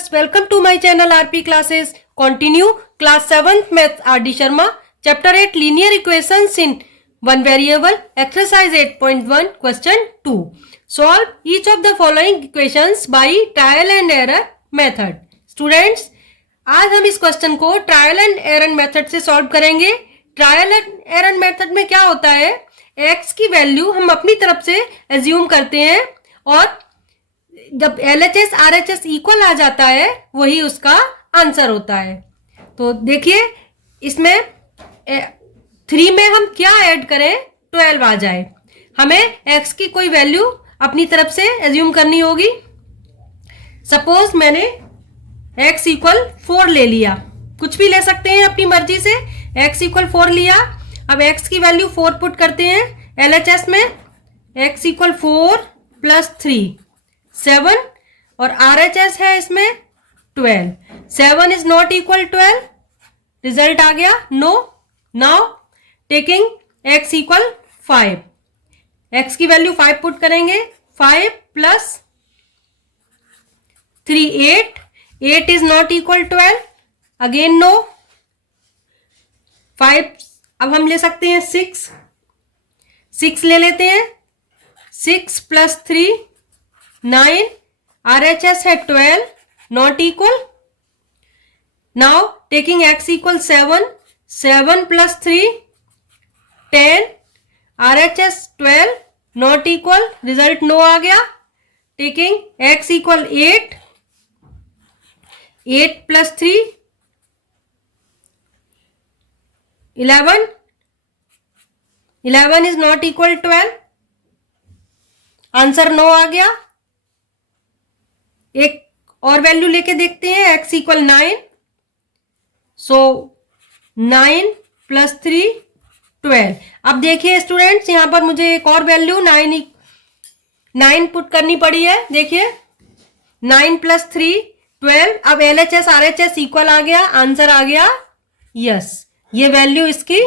viewers, welcome to my channel RP Classes. Continue class 7th Math RD Sharma, chapter 8 linear equations in one variable, exercise 8.1, question 2. Solve each of the following equations by trial and error method. Students, आज हम इस question को trial and error method से solve करेंगे. Trial and error method में क्या होता है, x की वैल्यू हम अपनी तरफ से एज्यूम करते हैं और जब LHS RHS इक्वल आ जाता है वही उसका आंसर होता है. तो देखिए इसमें 3 में हम क्या ऐड करें 12 आ जाए. हमें x की कोई वैल्यू अपनी तरफ से एज्यूम करनी होगी. सपोज मैंने x इक्वल 4 ले लिया, कुछ भी ले सकते हैं अपनी मर्जी से. x इक्वल 4 लिया, अब x की वैल्यू 4 पुट करते हैं LHS में. x इक्वल 4 प्लस 3 7 और RHS है इसमें 12. 7 इज नॉट इक्वल 12. रिजल्ट आ गया no. Now taking x equal 5, x की वैल्यू 5 पुट करेंगे. 5 plus 3 8. 8 is not equal 12. Again no. 5 अब हम ले सकते हैं 6 ले लेते हैं. 6 प्लस 3 9. RHS है 12 not equal. Now taking x equal 7. 7 plus 3 10. RHS 12 not equal. Result no आ गया. Taking x equal 8. 8 plus 3 11. 11 is not equal 12. Answer no आ गया. एक और वैल्यू लेके देखते हैं. x equal 9. So 9 plus 3 12. अब देखिए स्टूडेंट्स, यहां पर मुझे एक और वैल्यू 9 पुट करनी पड़ी है. देखिए 9 प्लस 3 12. अब LHS RHS इक्वल आ गया, आंसर आ गया यस. ये वैल्यू इसकी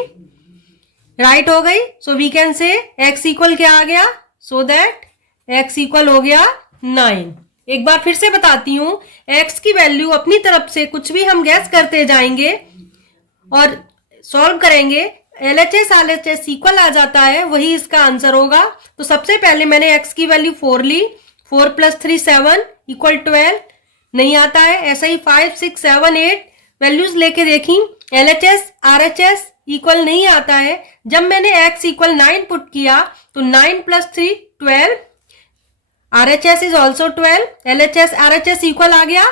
राइट हो गई. So we can say x equal क्या आ गया, सो दैट x इक्वल हो गया 9. एक बार फिर से बताती हूं, x की वैल्यू अपनी तरफ से कुछ भी हम गैस करते जाएंगे और सॉल्व करेंगे. LHS RHS इक्वल आ जाता है वही इसका आंसर होगा. तो सबसे पहले मैंने x की वैल्यू 4 ली. 4 प्लस 3 7 इक्वल 12 नहीं आता है. ऐसा ही 5 6 7 8 वैल्यूज लेके देखी. LHS RHS इक्वल नहीं आता है. जब मैंने x इक्वल 9 पुट किया तो 9 plus 3 12. RHS is also 12. LHS RHS equal आ गया,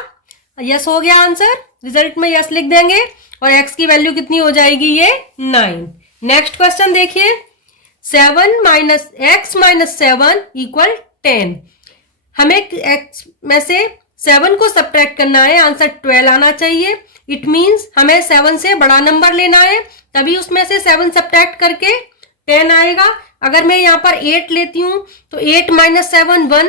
यस हो गया आंसर. रिजल्ट में यस लिख देंगे और x की वैल्यू कितनी हो जाएगी, ये 9. नेक्स्ट क्वेश्चन देखिए. 7 माइनस x माइनस 7 इक्वल 10. हमें x में से 7 को सब्ट्रैक्ट करना है, आंसर 12 आना चाहिए. इट मीन्स हमें 7 से बड़ा नंबर लेना है, तभी उसमें से 7 सब्ट्रैक्ट करके 10 आएगा. अगर मैं यहाँ पर 8 लेती हूँ तो 8 माइनस 7 1,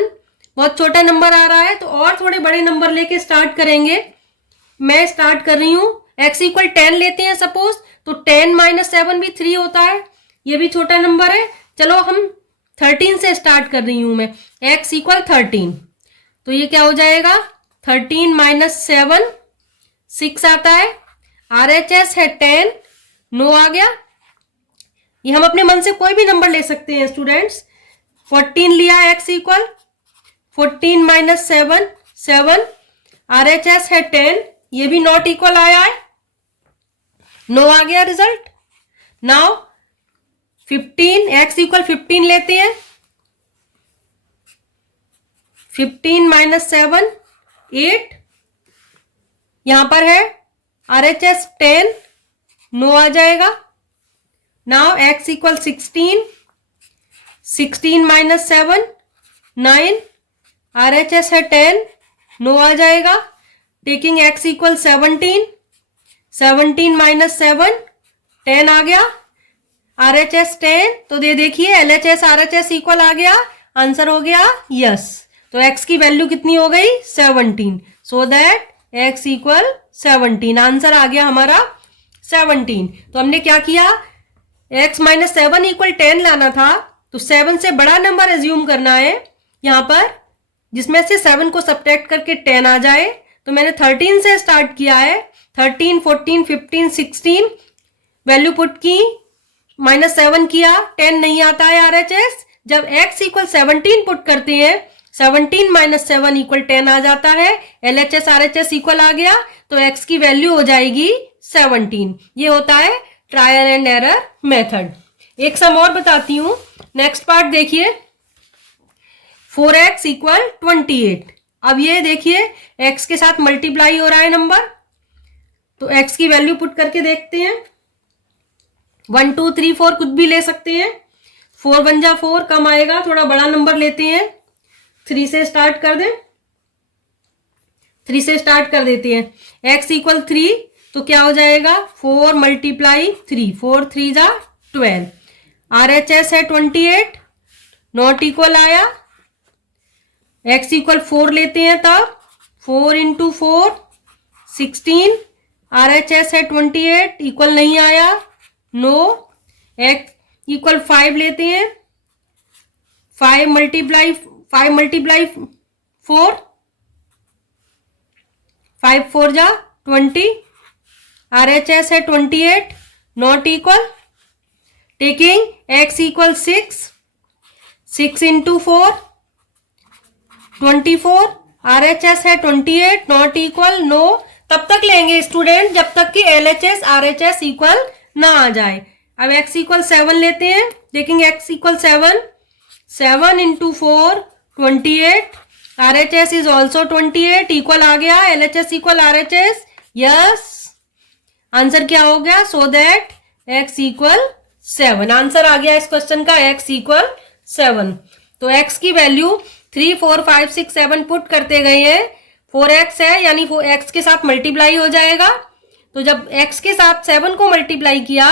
बहुत छोटा नंबर आ रहा है. तो और थोड़े बड़े नंबर लेके स्टार्ट करेंगे. मैं स्टार्ट कर रही हूँ. x इक्वल 10 लेते हैं सपोज, तो 10 माइनस 7 भी 3 होता है. ये भी छोटा नंबर है. चलो हम 13 से स्टार्ट कर रही हूँ मैं. x इक्वल 13, तो ये क्या हो जाएगा, 13 माइनस 7 6 आता है. RHS है 10, नो आ गया. ये हम अपने मन से कोई भी नंबर ले सकते हैं स्टूडेंट्स. 14 लिया x इक्वल 14 माइनस 7 7. RHS है 10, ये भी नॉट इक्वल आया है, नो आ गया रिजल्ट. नाउ 15, x इक्वल 15 लेते हैं. 15 माइनस 7 8. यहां पर है RHS 10, नो आ जाएगा. Now x equal 16. 16 minus 7 9. RHS है 10, नो आ जाएगा. Taking x equal 17. 17 माइनस 7 10 आ गया. RHS 10, तो दे देखिए LHS RHS इक्वल आ गया, आंसर हो गया यस. तो x की वैल्यू कितनी हो गई, 17. So that x equal 17, answer आ गया हमारा 17. तो हमने क्या किया, x माइनस 7 इक्वल 10 लाना था, तो 7 से बड़ा नंबर एज्यूम करना है यहाँ पर, जिसमें से 7 को सब्ट्रैक्ट करके 10 आ जाए. तो मैंने 13 से स्टार्ट किया है, 13, 14, 15, 16 वैल्यू पुट की, -7 किया, 10 नहीं आता है RHS। जब x इक्वल 17 पुट करते हैं, 17 - 7 इक्वल 10 आ जाता है, LHS RHS इक्वल आ गया, तो x की वैल्यू हो जाएगी 17। ये होता है ट्रायल एंड एरर मेथड। एक सम और बताती हूं, नेक्स्ट पार्ट देखिए, 4x इक्वल 28। अब ये देखिए x के साथ मल्टीप्लाई हो रहा है नंबर, तो x की वैल्यू पुट करके देखते हैं। 1 2 3 4 कुछ भी ले सकते हैं, 4 1 जा 4, कम आएगा, थोड़ा बड़ा नंबर लेते हैं, 3 से स्टार्ट कर दें, 3 से स्टार्ट कर देते हैं। x इक्वल 3, तो क्या हो जाएगा 4 × 3, 4 3 जा 12। RHS है 28, नॉट इक्वल आया। x इक्वल 4 लेते हैं, तब 4 × 4 16, RHS है 28, इक्वल नहीं आया, नो। x इक्वल 5 लेते हैं, 5 × 4, 5 4 जा 20, RHS है 28, not equal. Taking x equal 6, 6 × 4 24, RHS है 28, नॉट इक्वल, नो। तब तक लेंगे स्टूडेंट जब तक कि LHS RHS इक्वल ना आ जाए। अब x इक्वल 7 लेते हैं, देखेंगे x equal 7, 7 × 4 28, RHS is also 28, equal आ गया, LHS equal RHS, yes. Answer क्या हो गया, so that x equal 7। Answer आ गया इस क्वेश्चन का x इक्वल 7। तो x की वैल्यू 3 4 5 6 7 पुट करते गए हैं, 4x है यानी x के साथ मल्टीप्लाई हो जाएगा। तो जब x के साथ 7 को मल्टीप्लाई किया,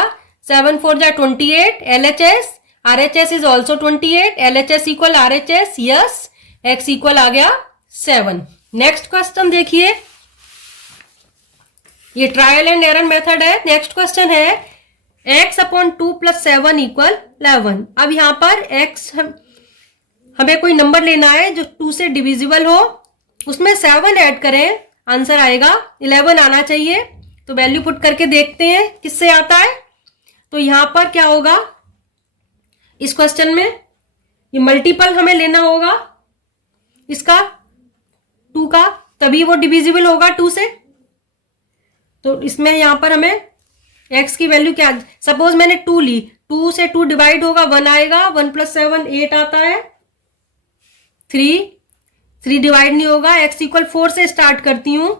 7 4 जा 28, LHS RHS is also 28, LHS equal RHS, yes, x equal आ गया 7। नेक्स्ट क्वेश्चन देखिए, ये ट्रायल एंड एरर मेथड है। नेक्स्ट क्वेश्चन है x/2 + 7 = 11। अब यहां पर x हमें कोई नंबर लेना है जो 2 से डिविजिबल हो, उसमें 7 ऐड करें, आंसर आएगा 11 आना चाहिए। तो वैल्यू पुट करके देखते हैं किससे आता है। तो यहां पर क्या होगा, इस क्वेश्चन में ये मल्टीपल हमें लेना होगा इसका 2 का, तभी वो डिविजिबल होगा 2 से। तो इसमें यहां पर हमें x की वैल्यू क्या, सपोज मैंने 2 ली, 2 से 2 डिवाइड होगा, 1 आएगा, 1 + 7 8 आता है, 3 डिवाइड नहीं होगा। x इक्वल 4 से स्टार्ट करती हूं,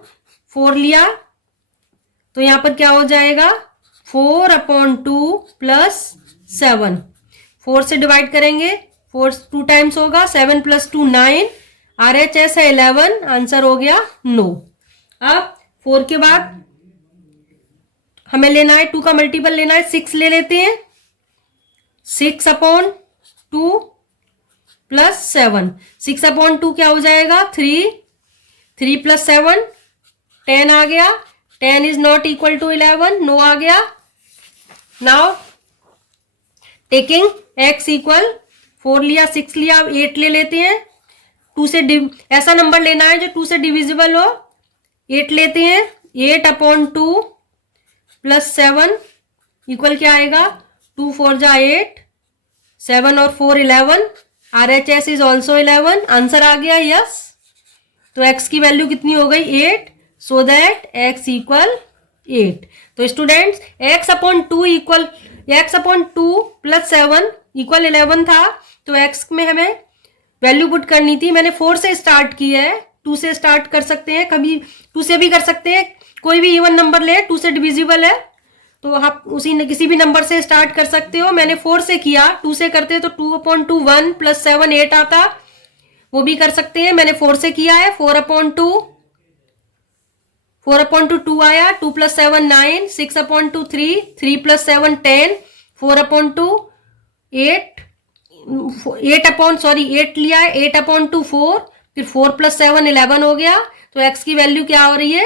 4 लिया, तो यहां पर क्या हो जाएगा 4/2 + 7, 4 से डिवाइड करेंगे, 4 2 टाइम्स होगा, 7 + 2 9, RHS है 11, आंसर हो गया 9। अब 4 के बाद हमें लेना है 2 का मल्टीपल लेना है, 6 ले लेते हैं, 6/2 + 7, 6/2 क्या हो जाएगा 3, 3 + 7 10 आ गया, 10 is not equal to 11, no आ गया। नाउ टेकिंग x इक्वल 4 लिया, 6 लिया, 8 ले लेते हैं, 2 से ऐसा नंबर लेना है जो 2 से डिविजिबल हो, 8 लेते हैं, 8/2 + 7 इक्वल क्या आएगा 2 4 जा 8, 7 और 4 11, RHS इज ऑल्सो 11, आंसर आ गया यस। तो x की वैल्यू कितनी हो गई 8, सो दैट x इक्वल 8। तो स्टूडेंट्स x/2 + 7 इक्वल 11 था, तो x में हमें वैल्यू पुट करनी थी। मैंने 4 से स्टार्ट की है, 2 से स्टार्ट कर सकते हैं, कभी 2 से भी कर सकते हैं, कोई भी इवन नंबर ले, 2 से डिविजिबल है तो आप उसी किसी भी नंबर से स्टार्ट कर सकते हो। मैंने 4 से किया, 2 से करते तो 2/2 1 + 7 8 आता, वो भी कर सकते हैं। मैंने 4 से किया है, 4/2 2 आया, 2 + 7 9, 6/2 3, 3 + 7 10, 4/2 8 8 लिया है, 8/2 4, फिर 4 + 7 11 हो गया। तो x की वैल्यू क्या हो रही है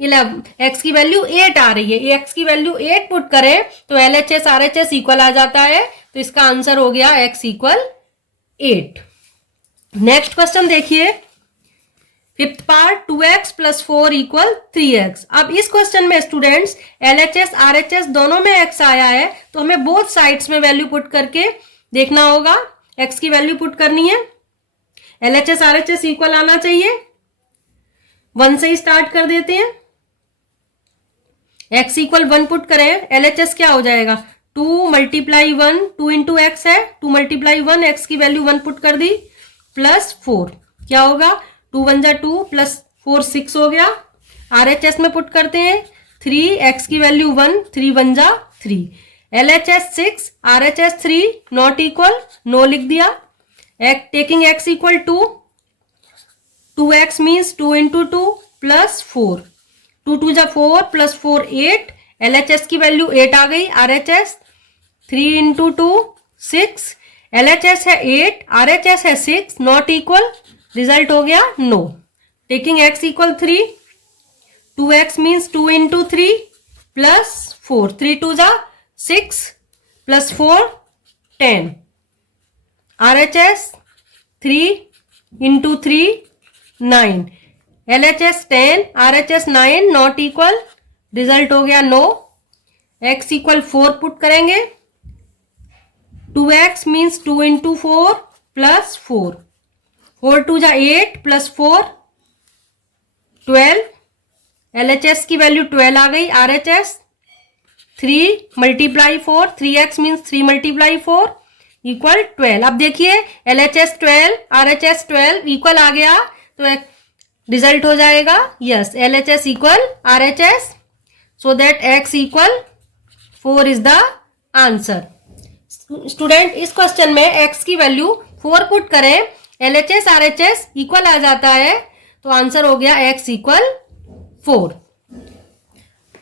11, x की वैल्यू 8 आ रही है। x की वैल्यू 8 पुट करें तो LHS RHS इक्वल आ जाता है, तो इसका आंसर हो गया x इक्वल 8। नेक्स्ट क्वेश्चन देखिए fifth part 2x plus 4 equal 3x। अब इस क्वेश्चन में स्टूडेंट्स LHS RHS दोनों में x आया है, तो हमें बोथ साइड्स में वैल्यू पुट करके देखना होगा। x की वैल्यू पुट करनी है, LHS RHS इक्वल आना चाहिए। 1 से ही स्टार्ट कर देते हैं। x इक्वल 1 पुट करें, LHS क्या हो जाएगा 2 मल्टीप्लाई 1, 2 इंटू एक्स है, 2 मल्टीप्लाई 1, x की वैल्यू 1 पुट कर दी, प्लस 4 क्या होगा 2 1 जा 2 प्लस 4 6 हो गया। RHS में पुट करते हैं 3, x की वैल्यू 1, 3 1 जा 3, LHS 6 RHS 3 not equal, no लिख दिया। Taking x equal 2, 2x means 2 into 2 plus 4, 2 2 जा 4 प्लस 4 8, LHS की वैल्यू 8 आ गई। RHS 3 इंटू 2 6, LHS है 8, RHS है 6 नॉट इक्वल, रिजल्ट हो गया no. Taking x equal 3, 2x means 2 into 3 plus 4, 3 2 जा 6 plus 4 10, RHS 3 into 3 9, LHS 10, RHS 9 not equal, result हो गया नो। x इक्वल 4 पुट करेंगे, 2x मीन्स 2 इंटू 4 प्लस 4, 4 2 जा 8 plus 4 12, LHS की वैल्यू 12 आ गई। RHS 3 multiply 4, 3x means 3 multiply 4 equal 12। अब देखिए LHS 12 RHS 12 equal आ गया, तो रिजल्ट हो जाएगा yes LHS equal RHS, so that x equal 4 is the answer. Student इस क्वेश्चन में x की वैल्यू 4 पुट करें, LHS RHS इक्वल आ जाता है, तो आंसर हो गया x इक्वल 4।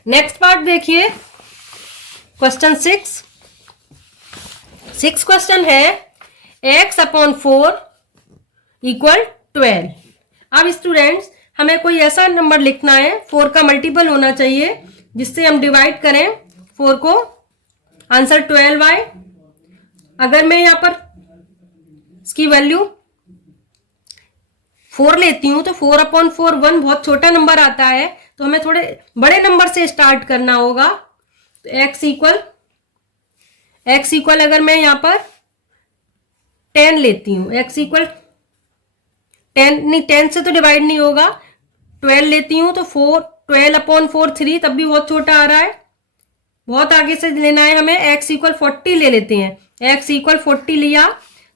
नेक्स्ट पार्ट देखिए क्वेश्चन 6 क्वेश्चन है x अपॉन 4 इक्वल 12। अब स्टूडेंट्स हमें कोई ऐसा नंबर लिखना है, 4 का मल्टीपल होना चाहिए जिससे हम डिवाइड करें 4 को, आंसर 12 आए। अगर मैं यहाँ पर इसकी वैल्यू 4 लेती हूं तो 4 अपॉन 4 1 बहुत छोटा नंबर आता है, तो हमें थोड़े बड़े नंबर से स्टार्ट करना होगा। तो x इक्वल अगर मैं यहां पर 10 लेती हूं, x इक्वल 10 नहीं, 10 से तो डिवाइड नहीं होगा, 12 लेती हूं तो 12 अपॉन 4 3, तब भी बहुत छोटा आ रहा है, बहुत आगे से लेना है हमें। x इक्वल 40 ले लेते हैं, x इक्वल 40 लिया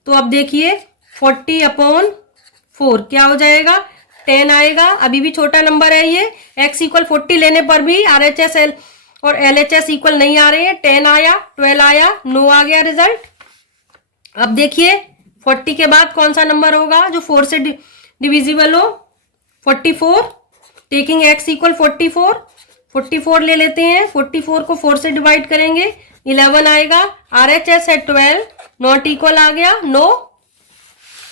तो अब देखिए 40 अपॉन 4 क्या हो जाएगा 10 आएगा, अभी भी छोटा नंबर है ये। x इक्वल 40 लेने पर भी RHS और LHS इक्वल नहीं आ रहे हैं, 10 आया 12 आया, नो आ गया रिजल्ट। अब देखिए 40 के बाद कौन सा नंबर होगा जो 4 से डिविजिबल हो, 44। टेकिंग x इक्वल 44 ले लेते हैं, 44 को 4 से डिवाइड करेंगे 11 आएगा। RHS है 12 नॉट इक्वल आ गया नो।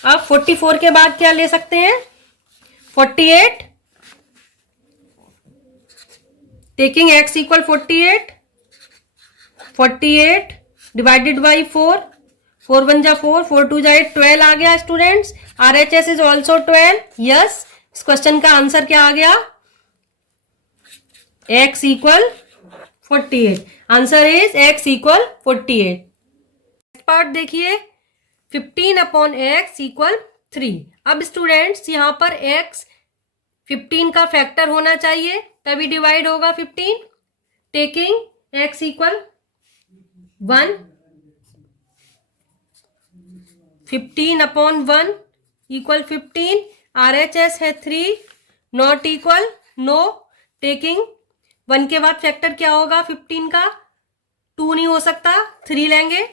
अब 44 के बाद क्या ले सकते हैं 48। Taking x equal 48 divided by 4, 4 1 जा 4, 4 2 जा 8, 12 आ गया students. RHS is also 12, yes. इस क्वेश्चन का आंसर क्या आ गया x equal 48, answer is x equal 48। Part देखिए 15 अपॉन x इक्वल 3। अब स्टूडेंट्स यहां पर x 15 का फैक्टर होना चाहिए तभी डिवाइड होगा 15। Taking x equal 1, 15 upon 1 equal 15, RHS है 3 नॉट इक्वल नो। टेकिंग 1 के बाद फैक्टर क्या होगा 15 का, 2 नहीं हो सकता, 3 लेंगे।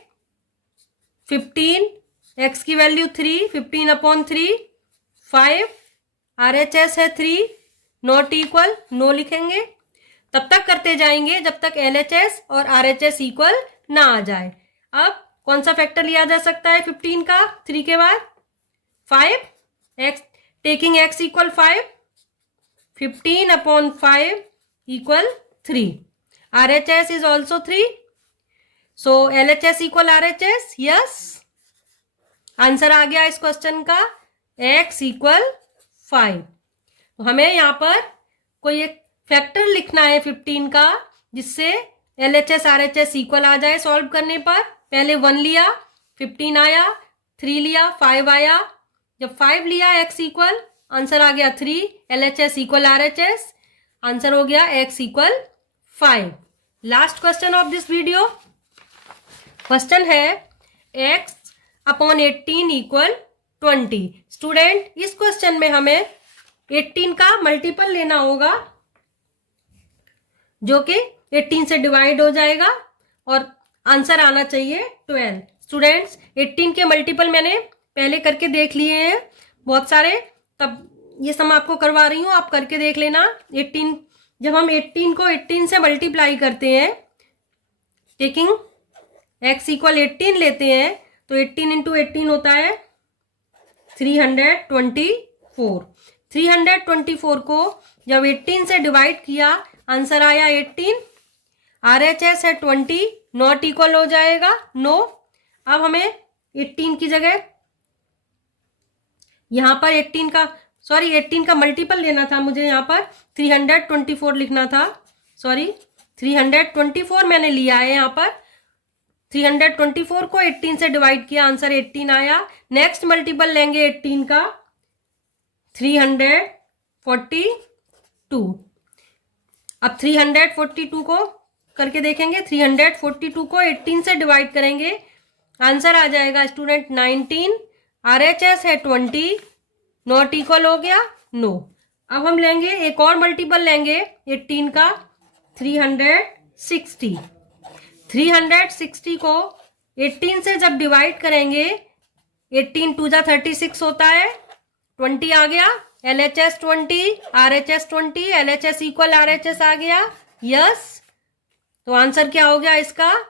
15 x की वैल्यू 3, 15 अपॉन 3 5, RHS है 3 नॉट इक्वल नो लिखेंगे। तब तक करते जाएंगे जब तक LHS और RHS इक्वल ना आ जाए। अब कौन सा फैक्टर लिया जा सकता है 15 का 3 के बाद 5, x taking x equal 5, 15 upon 5 equal 3, RHS is also 3, so LHS equal RHS, yes. Answer आ गया इस क्वेश्चन का x इक्वल 5। तो हमें यहाँ पर कोई एक फैक्टर लिखना है 15 का, जिससे LHS RHS इक्वल आ जाए सॉल्व करने पर। पहले 1 लिया 15 आया, 3 लिया 5 आया, जब 5 लिया x इक्वल, आंसर आ गया 3, LHS इक्वल RHS, आंसर हो गया x equal 5। Last question of this video, question है x अपॉन 18 इक्वल 20। स्टूडेंट, इस क्वेश्चन में हमें 18 का मल्टीपल लेना होगा, जो कि 18 से डिवाइड हो जाएगा, और आंसर आना चाहिए 12। स्टूडेंट्स, 18 के मल्टीपल मैंने पहले करके देख लिए हैं बहुत सारे, तब ये सब आपको करवा रही हूँ, आप करके देख लेना। 18, जब हम 18 को 18 से मल्टीप्लाई करते हैं, टेकिंग x इक्वल 18 लेते हैं, तो 18 इंटू 18 होता है 324। 324 को जब 18 से डिवाइड किया, आंसर आया 18, RHS है 20, नॉट इक्वल हो जाएगा नो। अब हमें 18 की जगह यहाँ पर 18 का मल्टीपल लेना था, मुझे यहाँ पर 324 लिखना था, 324 मैंने लिया है यहाँ पर। 324 को 18 से डिवाइड किया, आंसर 18 आया। नेक्स्ट मल्टीपल लेंगे 18 का, 342। अब 342 को करके देखेंगे, 342 को 18 से डिवाइड करेंगे, आंसर आ जाएगा स्टूडेंट 19, RHS है 20, नॉट इक्वल हो गया नो। अब हम लेंगे एक और मल्टीपल लेंगे 18 का, 360। 360 को 18 से जब डिवाइड करेंगे, 18 2 जा 36 होता है, 20 आ गया, LHS 20, RHS 20, LHS equal RHS आ गया, यस। तो आंसर क्या हो गया इसका,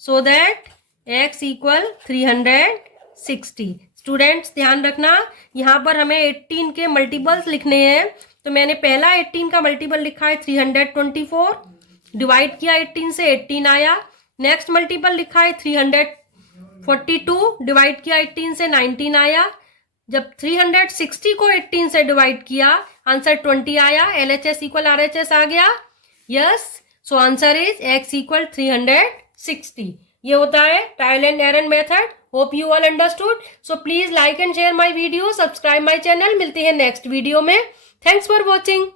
सो दैट x इक्वल 360। स्टूडेंट्स, ध्यान रखना, यहाँ पर हमें 18 के मल्टीपल्स लिखने हैं, तो मैंने पहला 18 का मल्टीपल लिखा है 324, डिवाइड किया 18 से 18 आया। नेक्स्ट मल्टीपल लिखा है 342, डिवाइड किया 18 से 19 आया। जब 360 को 18 से डिवाइड किया, आंसर 20 आया, LHS इक्वल RHS आ गया, yes. So answer is x equal 360। ये होता है trial and error method. Hope you all understood. So please like and share my video, subscribe my channel. मिलते हैं नेक्स्ट वीडियो में। Thanks for watching.